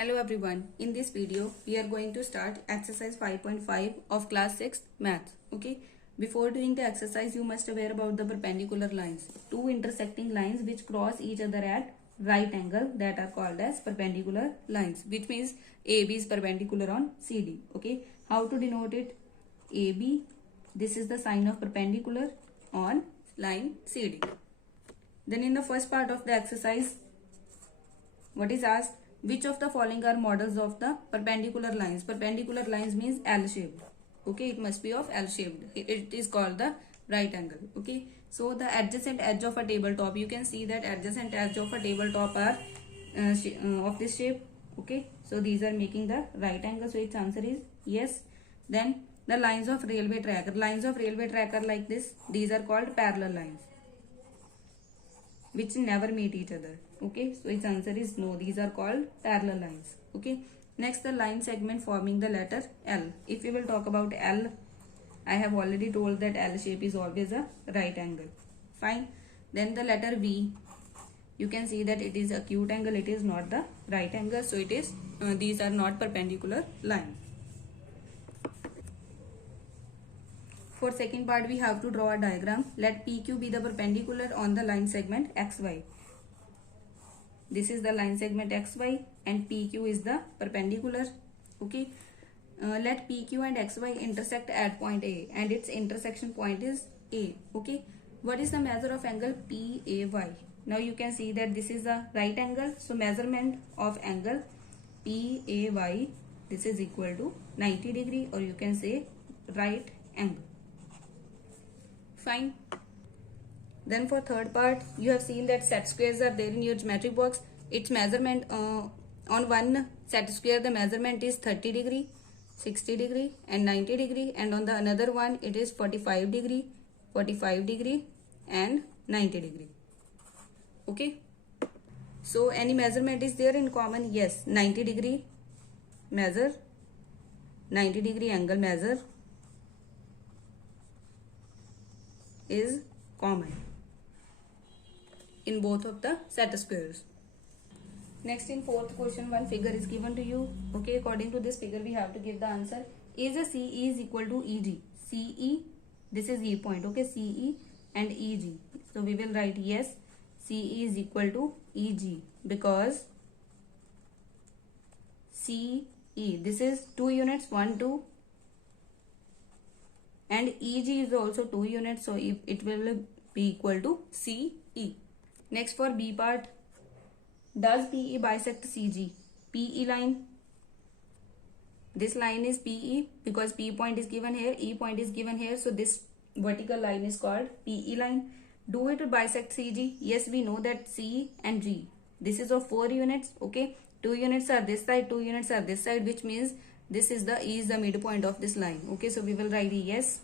Hello everyone, in this video we are going to start exercise 5.5 of class 6 maths. Okay, before doing the exercise you must aware about the perpendicular lines. Two intersecting lines which cross each other at right angle that are called as perpendicular lines, which means AB is perpendicular on CD. Okay, how to denote it? AB, this is the sign of perpendicular on line CD. Then in the first part of the exercise, what is asked? Which of the following are models of the perpendicular lines? Perpendicular lines means L-shaped. Okay, it must be of L-shaped. It is called the right angle. Okay, so the adjacent edge of a tabletop, you can see that adjacent edge of a tabletop are of this shape. Okay, so these are making the right angle. So its answer is yes. Then the lines of railway track. Lines of railway track are like this. These are called parallel lines, which never meet each other. Okay, so its answer is no, these are called parallel lines. Okay, next the line segment forming the letter L. If we will talk about L, I have already told that L shape is always a right angle. Fine. Then the letter V, you can see that it is acute angle, it is not the right angle, so it is these are not perpendicular lines. For second part, we have to draw a diagram. Let PQ be the perpendicular on the line segment XY. This is the line segment XY and PQ is the perpendicular. Okay. Let PQ and XY intersect at point A and its intersection point is A. Okay. What is the measure of angle PAY? Now you can see that this is the right angle. So measurement of angle PAY, this is equal to 90 degree, or you can say right angle. Fine. Then for third part, you have seen that set squares are there in your geometry box. Its measurement on one set square, the measurement is 30 degree, 60 degree and 90 degree, and on the another one it is 45 degree, 45 degree and 90 degree. Okay. So any measurement is there in common? Yes, 90 degree measure, 90 degree angle measure is common in both of the set squares. Next, in fourth question, one figure is given to you. Okay, according to this figure we have to give the answer. Is a CE is equal to EG. CE, this is E point. Okay, CE and EG. So we will write yes, CE is equal to EG because CE, this is 2 units, 1, 2, and EG is also 2 units, so it will be equal to CE. Next, for B part, does PE bisect CG? PE line, this line is PE because P point is given here, E point is given here, so this vertical line is called PE line. Do it bisect CG? Yes, we know that C and G, this is of 4 units. Okay, 2 units are this side, 2 units are this side, which means this is the E is the midpoint of this line. Okay, so we will write yes,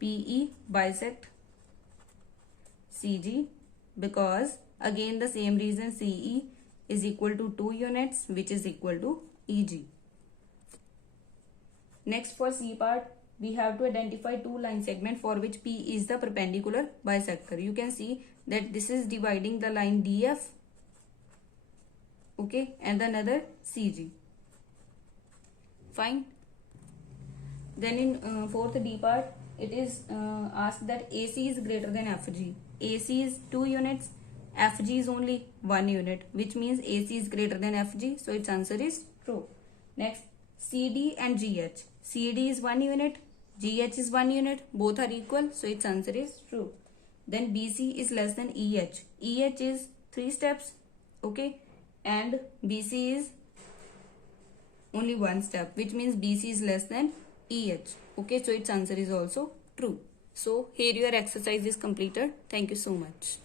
PE bisect CG because again the same reason, CE is equal to 2 units, which is equal to EG. Next, for C part, we have to identify two line segment for which P is the perpendicular bisector. You can see that this is dividing the line DF, okay, and another CG. Fine. Then in fourth D part, it is asked that AC is greater than FG. AC is 2 units, FG is only 1 unit, which means AC is greater than FG, so its answer is true. Next, CD and GH. CD is 1 unit, GH is 1 unit, both are equal, so its answer is true. Then BC is less than EH. EH is 3 steps, okay, and BC is only 1 step, which means BC is less than EH. Okay, so its answer is also true. So here your exercise is completed. Thank you so much.